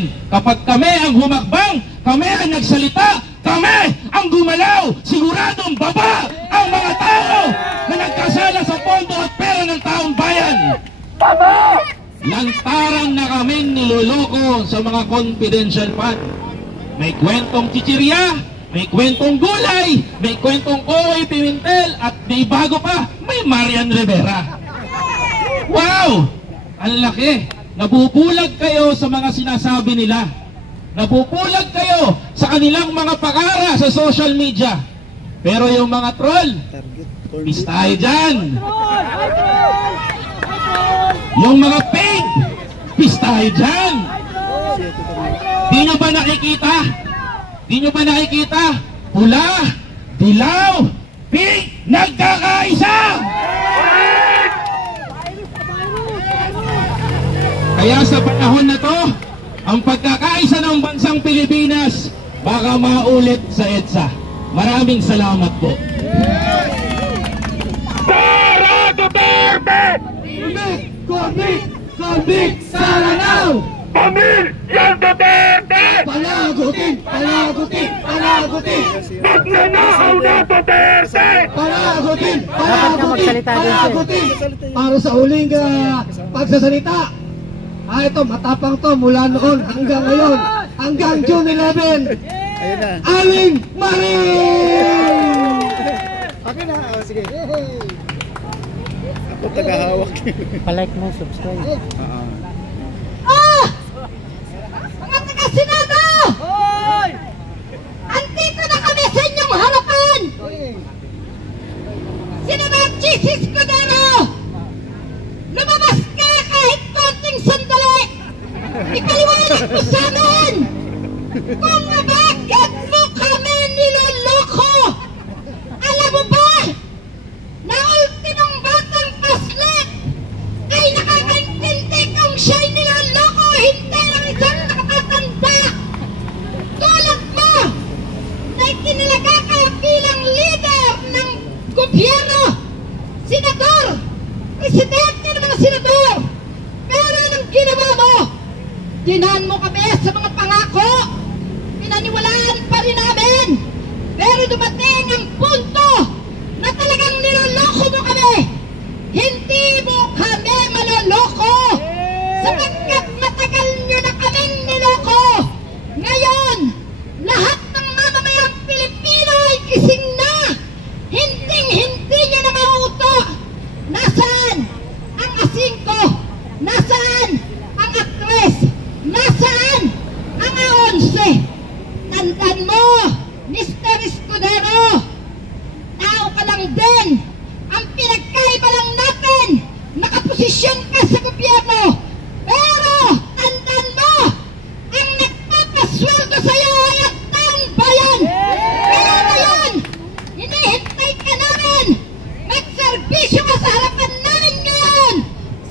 namin. Kapag kami ang humakbang, kami ang nagsalita, kami ang gumalaw, siguradong baba ang mga tao na nagkasala sa pondo at pera ng taong bayan. Baba! Lantaran na kaming niloloko sa mga confidential fund. May kwentong chichirya, may kwentong gulay, may kwentong Oy Pimentel, at may bago pa, may Marian Rivera. Wow! Ang laki! Nabubulag kayo sa mga sinasabi nila. Nabubulag kayo sa kanilang mga pakara sa social media. Pero yung mga troll, peace tayo dyan. Yung mga paid, peace tayo dyan. Di nyo ba nakikita? Di nyo ba nakikita? Pula, dilaw, pink, nagkakaisa! Kaya sa panahon na to, ang pagkakaisa ng bansang Pilipinas baka maulit sa EDSA. Maraming salamat po. Sara Duterte! Convict! Sara now! Pamilyang Duterte! Palagutin! Magnanakaw na Duterte! Palagutin! Para sa huling pagsasalita. Ito, matapang to mula noon hanggang ngayon, hanggang June 11. Aling Marin! Okay na, sige. Ako tagahawak. Palike mo, subscribe. Mga taga-Senado! Andito na kami sa inyong harapan! Senador Jesus Cordero! Lumabas ka kahit konting sandali! Ipaliwanag mo sa amin! Kung bakit mo kami niloloko! Alam mo ba na ultimong batang paslit ay nakakaintindi kung siya'y niloloko, hindi ang isang nakatatanda! Tulad mo na itinalaga ka bilang leader ng gobyerno, senador, presidente ng mga senador, pero anong ginawa mo? Dinahan mo kami sa mga pangako, pinaniwalaan pa rin namin, pero dumating ang punto na talagang niloloko mo kami. Hindi mo kami maloloko sapagkat matagal nyo na kaming niloko. Ngayon, lahat ng mamamayang Pilipino ay gising na. Hinding-hindi nyo na mauto. Nasaan ang asingko? Nasaan ang aktres? Nasaan ang A11? Tandaan mo, Mr. Escudero, tao ka lang din. Ang pinagkaiba lang natin, nakaposisyon ka sa gobyerno. Pero, tandaan mo, ang nagpapasweldo sa'yo ay ang taong bayan. Kaya ngayon, hinihintay ka namin. Magserbisyo ka sa harapan namin ngayon.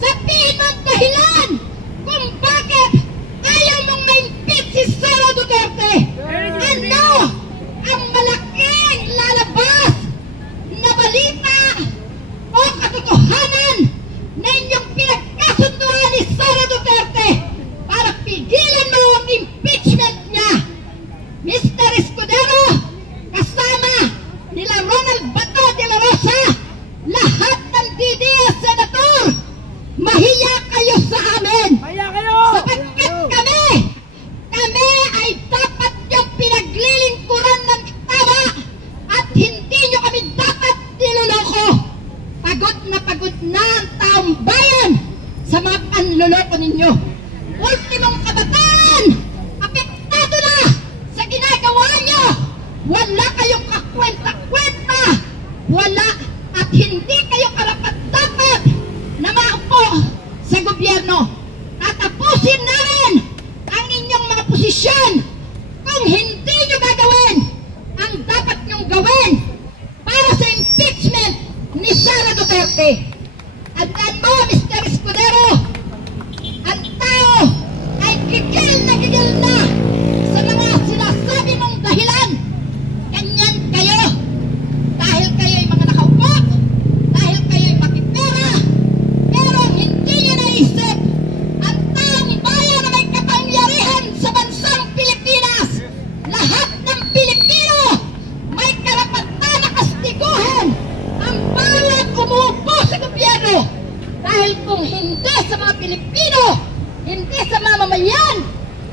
Sabihin mo ang dahilan kung bakit ayaw mong ma-impeach si Sara Duterte. Ano ang malaking lalabas na balita o katotohanan na inyong pinagkasunduan ni Sara Duterte para pigilan mo ang impeachment niya? Mr. Escudero, kasama nila Ronald Bato de la Rosa, lahat ng DDS senator, mahiya kayo sa amin. Sapagkat kami ay dapat yung pinaglilingkuran ng tama at hindi nyo kami dapat niloloko. Pagod na ang taong bayan sa mga panloloko ninyo. Ultimong kabataan, apektado na sa ginagawa nyo. Wala kayong kakwenta-kwenta. Wala at hindi kayo karapat-dapat na maupo sa gobyerno. Tatapusin namin ang inyong mga posisyon kung hindi nyo gagawin ang dapat nyong gawin para sa impeachment ni Sara Duterte. Tandaan mo, Mr. Escudero, ang tao ay gigil na sa mga sinasabi mong dahilan. Ganyan kayo dahil kayo'y mga nakaupo, dahil kayo'y makipera, pero hindi nyo naisip ang taong bayan na may kapangyarihan sa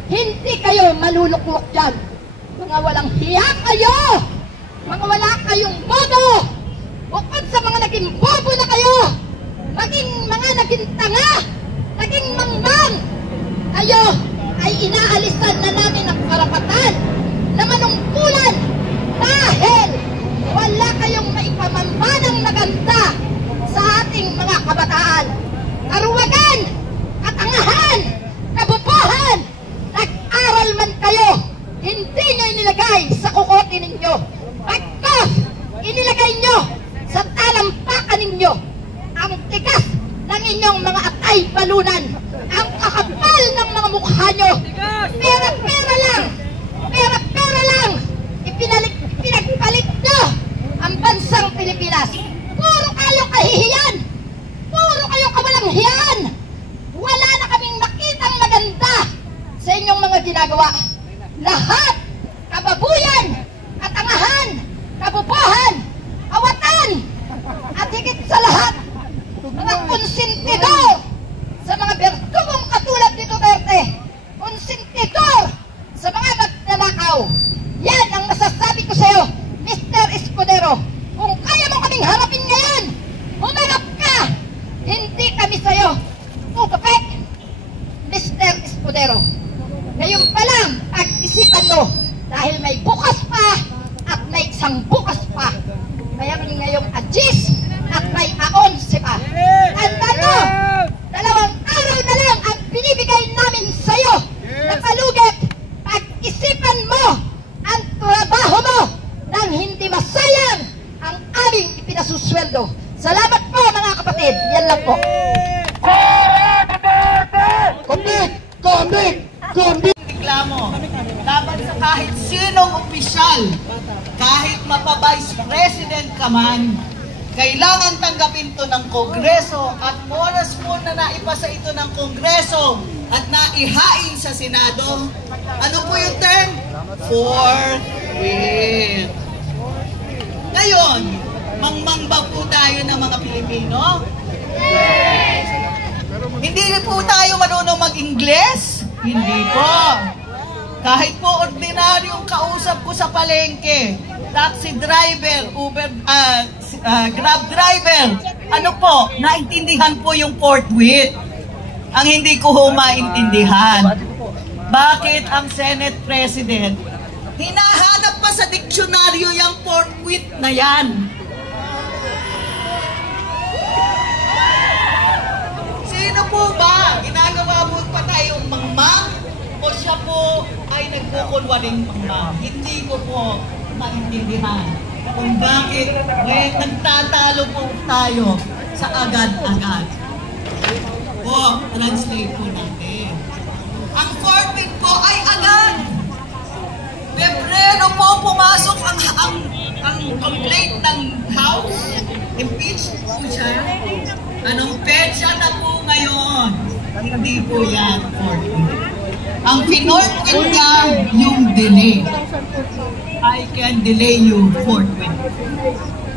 Hindi kayo maluluklok dyan. Mga walang hiya kayo! Mga wala kayong bobo! Bukod sa mga naging bobo na kayo, maging mga naging tanga, naging mangmang, kayo ay inaalisan na namin ang karapatan na manungkulan dahil wala kayong maipamambanang maganda sa ating mga kabataan. Karuwagan, katangahan, kabubuhan, nag-aral man kayo, hindi nyo inilagay sa kukote ninyo. Pagkas inilagay nyo sa talampakan ninyo ang tigas ng inyong mga atay balunan, ang kakapal ng mga mukha nyo. Pera-pera lang, pera-pera lang, pinagpalit nyo ang bansang Pilipinas. Puro kayo kahihiyan, puro kayo kawalang hiyaan. Wala na kaming makitang maganda sa inyong mga ginagawa. Lahat kababuyan, katangahan, kabubuhan, awatan, at higit sa lahat, mga konsentidor sa mga bertugong katulad ni Duterte, konsentidor sa mga magnanakaw. Yan ang masasabi ko sa iyo, Mr. Escudero. Kung kaya mo kaming harapin ngayon, humarap ka. Hindi kami sa iyo tutupik, Mr. Escudero. Ngayon pa lang, pag-isipan mo, dahil may bukas pa at may isang bukas pa. Kaya ngayong Agis at may A11 pa. Tandaan mo, 2 araw na lang ang binibigay namin sa'yo na palugit. Pag-isipan mo ang trabaho mo nang hindi masayang ang aming ipinasusweldo. Salamat po mga kapatid. Yan lang po. Reklamo laban sa kahit sinong opisyal, kahit mapa-vice president ka man, kailangan tanggapin to ng Kongreso at oras po na naipasa ito ng Kongreso at naihain sa Senado. Ano po yung term? Forthwith. Ngayon, mangmangba po tayo ng mga Pilipino? Hindi po tayo marunong mag-Ingles? Hindi po. Kahit po ordinaryong kausap ko sa palengke, taxi driver, Uber, Grab driver, ano po, naintindihan po yung forthwith. Ang hindi ko ho maintindihan, bakit ang Senate President hinahanap pa sa diksyonaryo yung forthwith na yan? Sino po ba? Ginagawa mo pa tayong mangmang? O siya po ay nagkukunwaring mangmang? Hindi ko po maintindihan kung bakit nagtatalo po tayo sa agad-agad. Po, translate po natin. Ang forfeit po ay agad. Pebrero po pumasok ang complaint ng House. Impeach po siya. Anong petsa na po ngayon? Hindi po yan forfeit. Ang pinorfeit niya yung delay. I can delay you forthwith.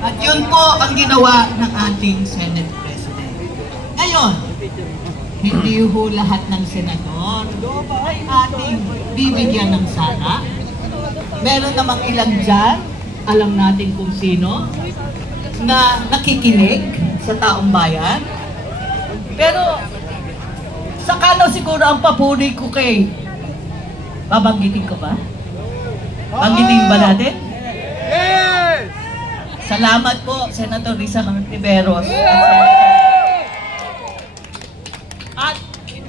At yun po ang ginawa ng ating Senate President. Ngayon, hindi ho lahat ng senador ay ating bibigyan ng sala. Meron namang ilang dyan, alam natin kung sino, na nakikinig sa taong bayan. Pero, sakalo siguro ang papuri ko kay, babanggitin ko ba? Banggitin ba natin? Yes! Salamat po, Senator Risa Hontiveros. At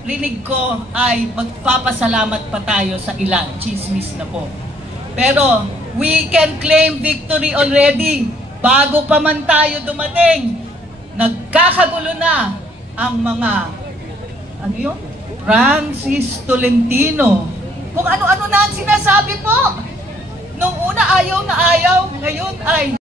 rinig ko ay magpapasalamat pa tayo sa ilan, chismis na po. Pero we can claim victory already. Bago pa man tayo dumating, nagkakagulo na ang mga, ano yun? Francis Tolentino. Kung ano-ano na ang sinasabi po. Nung una ayaw na ayaw, ngayon ay